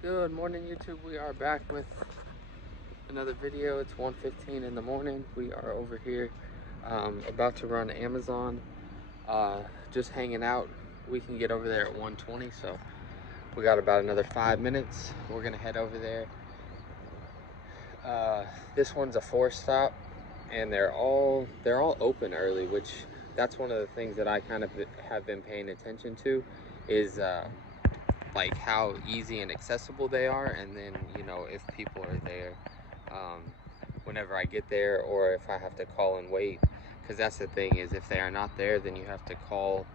Good morning, YouTube. We are back with another video. It's 1:15 in the morning. We are over here about to run Amazon, just hanging out. We can get over there at 1:20, so we got about another 5 minutes. We're gonna head over there. This one's a 4-stop, and they're all open early, which that's one of the things that I kind of have been paying attention to, is like how easy and accessible they are, and then if people are there whenever I get there, or if I have to call and wait, because that's the thing, is if they are not there, then you have to call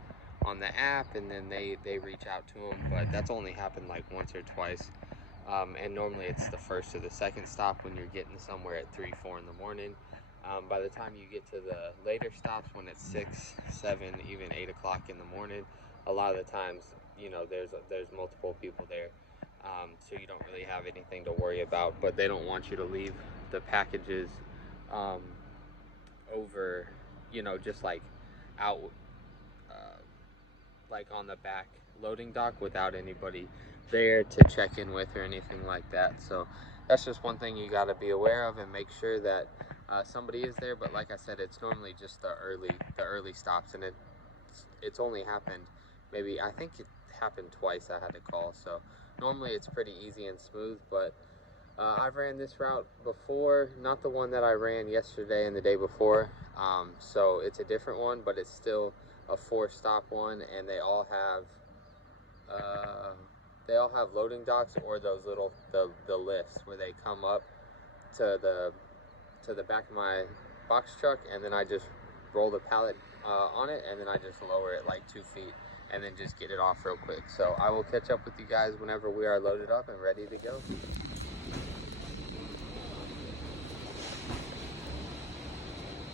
on the app, and then they reach out to them. But that's only happened like once or twice, and normally it's the first or the second stop when you're getting somewhere at 3-4 in the morning. By the time you get to the later stops, when it's 6, 7, even 8 o'clock in the morning, a lot of the times there's multiple people there, so you don't really have anything to worry about. But they don't want you to leave the packages over, just like out, like on the back loading dock, without anybody there to check in with or anything like that. So that's just one thing you got to be aware of, and make sure that somebody is there. But like I said, it's normally just the early stops, and it's only happened, maybe, I think it happened twice I had to call. So normally it's pretty easy and smooth. But I've ran this route before, not the one that I ran yesterday and the day before, so it's a different one, but it's still a 4-stop one, and they all have loading docks, or those little the lifts where they come up to the back of my box truck, and then I just roll the pallet on it, and then I just lower it like 2 feet, and then just get it off real quick. So I will catch up with you guys whenever we are loaded up and ready to go.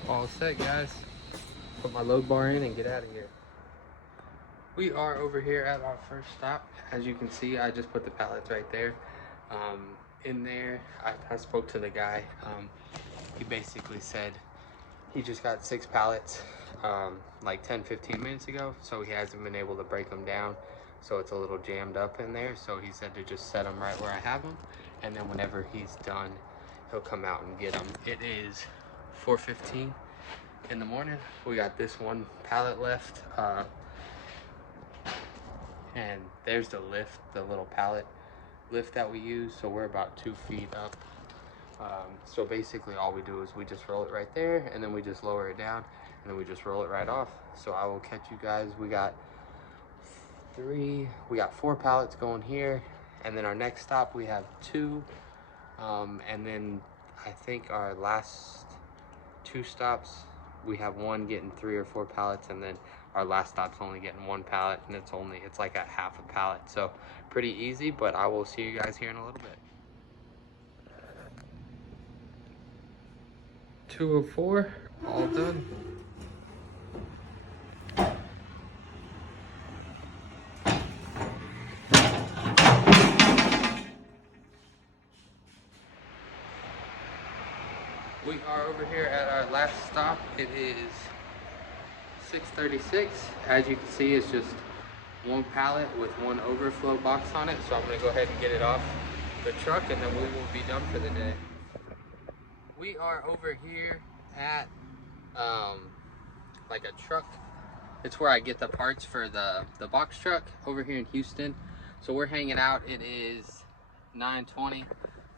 All set, guys. Put my load bar in and get out of here. We are over here at our first stop. As you can see, I just put the pallets right there. In there, I spoke to the guy. He basically said he just got 6 pallets like 10-15 minutes ago, so he hasn't been able to break them down, so it's a little jammed up in there. So he said to just set them right where I have them, and then whenever he's done, he'll come out and get them. It is 4:15 in the morning. We got this one pallet left, and there's the lift, the little pallet lift that we use. So we're about 2 feet up. So basically all we do is we just roll it right there, and then we just lower it down, and then we just roll it right off. So I will catch you guys. We got 4 pallets going here, and then our next stop we have 2, and then I think our last 2 stops we have one getting 3 or 4 pallets, and then our last stop's only getting 1 pallet, and it's like a half a pallet. So pretty easy. But I will see you guys here in a little bit. 204, all done. We are over here at our last stop. It is 6:36. As you can see, it's just 1 pallet with 1 overflow box on it. So I'm gonna go ahead and get it off the truck, and then we will be done for the day. We are over here at like a truck. It's where I get the parts for the box truck over here in Houston. So we're hanging out. It is 9:20.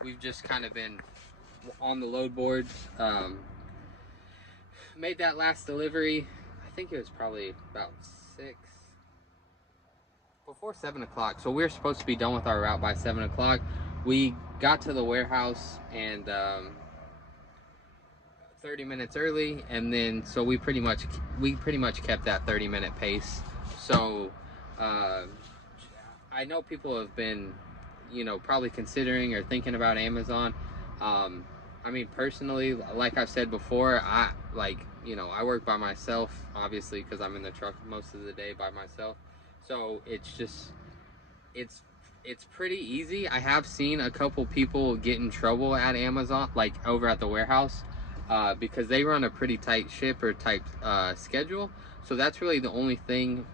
We've just kind of been on the load boards. Made that last delivery, I think it was probably about 7 o'clock. So we're supposed to be done with our route by 7 o'clock. We got to the warehouse and 30 minutes early, and then so we pretty much kept that 30-minute pace. So I know people have been probably considering or thinking about Amazon. I mean, personally, like I've said before, I work by myself, obviously, because I'm in the truck most of the day by myself. So it's pretty easy. I have seen a couple people get in trouble at Amazon, like over at the warehouse, because they run a pretty tight ship or tight schedule. So that's really the only thing.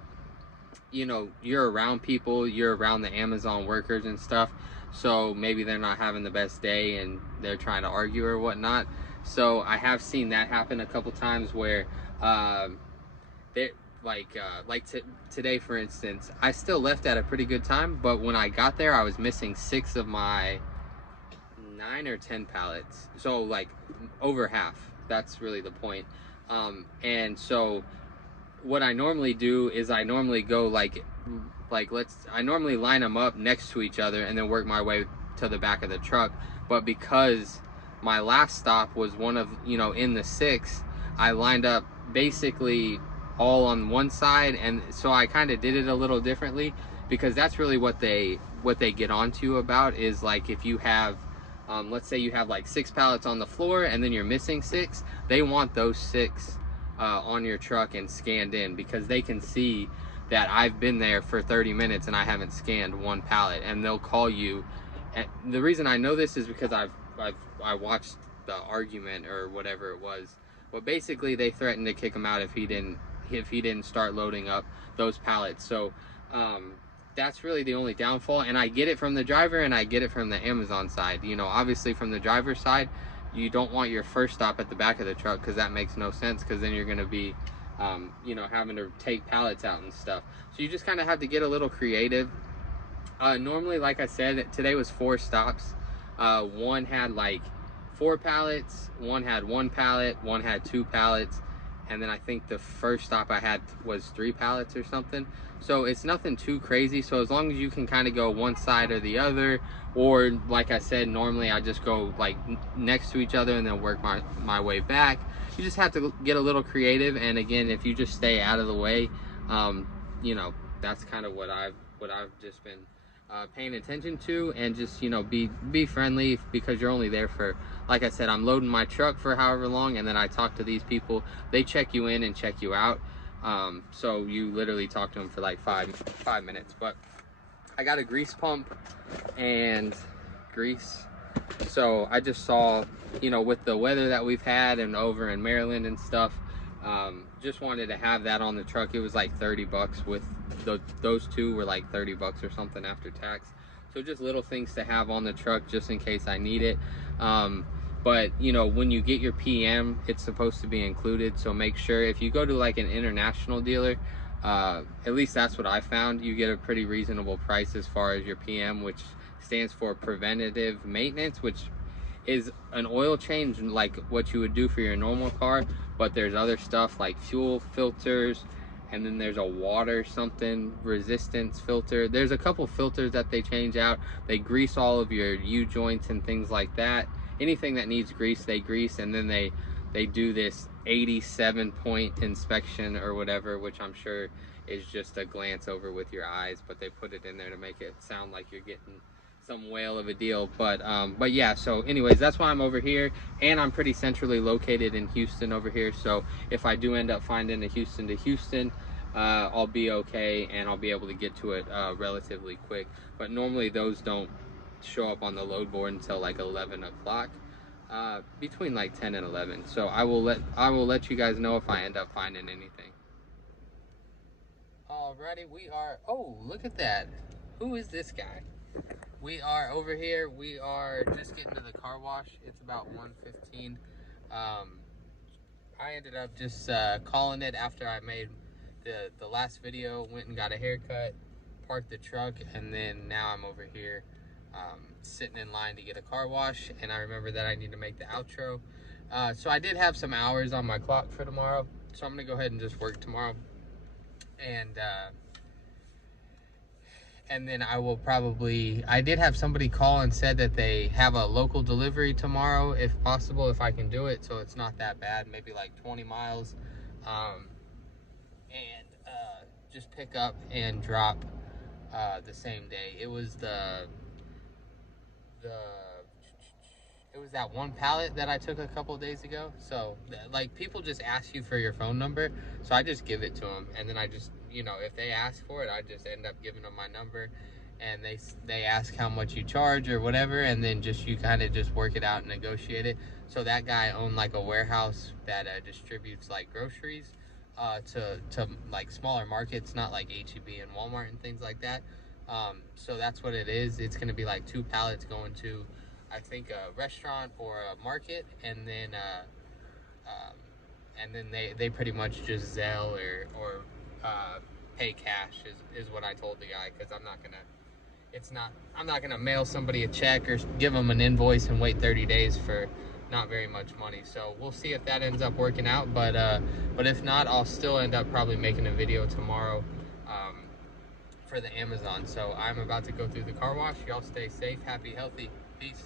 You're around people, you're around the Amazon workers and stuff. so maybe they're not having the best day and they're trying to argue or whatnot. So I have seen that happen a couple times where they today, for instance, I still left at a pretty good time, but when I got there I was missing 6 of my 9 or 10 pallets, so like over half. That's really the point. And so what I normally do is I normally go I normally line them up next to each other and then work my way to the back of the truck. But because my last stop was one of, in the 6, I lined up basically all on one side, and so I kind of did it a little differently, because that's really what they get onto you about, is like if you have let's say you have like 6 pallets on the floor and then you're missing 6, they want those 6 on your truck and scanned in, because they can see that I've been there for 30 minutes and I haven't scanned 1 pallet, and they'll call you. And the reason I know this is because I watched the argument or whatever it was, but basically they threatened to kick him out if he didn't start loading up those pallets. So that's really the only downfall, and I get it from the driver and I get it from the Amazon side. Obviously from the driver's side, you don't want your first stop at the back of the truck, because that makes no sense, because then you're going to be having to take pallets out and stuff. So you just kind of have to get a little creative. Normally, like I said, today was 4 stops. One had like 4 pallets, one had 1 pallet, one had 2 pallets, and then I think the first stop I had was 3 pallets or something. So it's nothing too crazy. So as long as you can kind of go one side or the other, or like I said, normally I just go like next to each other and then work my way back. You just have to get a little creative, and again, if you just stay out of the way, that's kind of what I've just been paying attention to, and just be friendly, because you're only there for, like I said, I'm loading my truck for however long, and then I talk to these people. They check you in and check you out, so you literally talk to them for like five minutes. But I got a grease pump and grease, so I just saw, with the weather that we've had and over in Maryland and stuff, just wanted to have that on the truck. It was like $30 with those 2 were like $30 or something after tax. So just little things to have on the truck just in case I need it. But when you get your PM, it's supposed to be included, so make sure if you go to like an international dealer, at least that's what I found, you get a pretty reasonable price as far as your PM, which stands for preventative maintenance, which is an oil change like what you would do for your normal car, but there's other stuff like fuel filters, and then there's a water something resistance filter. There's a couple filters that they change out. They grease all of your U-joints and things like that. Anything that needs grease, they grease, and then they do this 87-point inspection or whatever, which I'm sure is just a glance over with your eyes, but they put it in there to make it sound like you're getting some whale of a deal. But yeah, so anyways, that's why I'm over here, and I'm pretty centrally located in Houston over here, so if I do end up finding a Houston to Houston, I'll be okay, and I'll be able to get to it relatively quick. But normally those don't show up on the load board until like 11 o'clock, between like 10 and 11. So I will let you guys know if I end up finding anything. Alrighty, we are, oh, look at that. Who is this guy? We are over here. We are just getting to the car wash. It's about 1:15. I ended up just calling it after I made the last video. Went and got a haircut, parked the truck, and then now I'm over here sitting in line to get a car wash. And I remember that I need to make the outro. So I did have some hours on my clock for tomorrow, so I'm gonna go ahead and just work tomorrow. And then I will probably, I did have somebody call and said that they have a local delivery tomorrow, if possible, if I can do it, so it's not that bad, maybe like 20 miles, and just pick up and drop the same day. It was it was that 1 pallet that I took a couple of days ago. So like, people just ask you for your phone number, so I just give it to them, and then I just, if they ask for it, I just end up giving them my number, and they ask how much you charge or whatever, and then you kind of just work it out and negotiate it. So that guy owned like a warehouse that distributes like groceries to like smaller markets, not like H-E-B and Walmart and things like that. So that's what it is. It's going to be like 2 pallets going to, I think, a restaurant or a market, um, and then they pretty much just Zelle or pay cash is what I told the guy, because I'm not gonna mail somebody a check or give them an invoice and wait 30 days for not very much money. So we'll see if that ends up working out, but if not, I'll still end up probably making a video tomorrow for the Amazon. So I'm about to go through the car wash. Y'all stay safe, happy, healthy. Peace.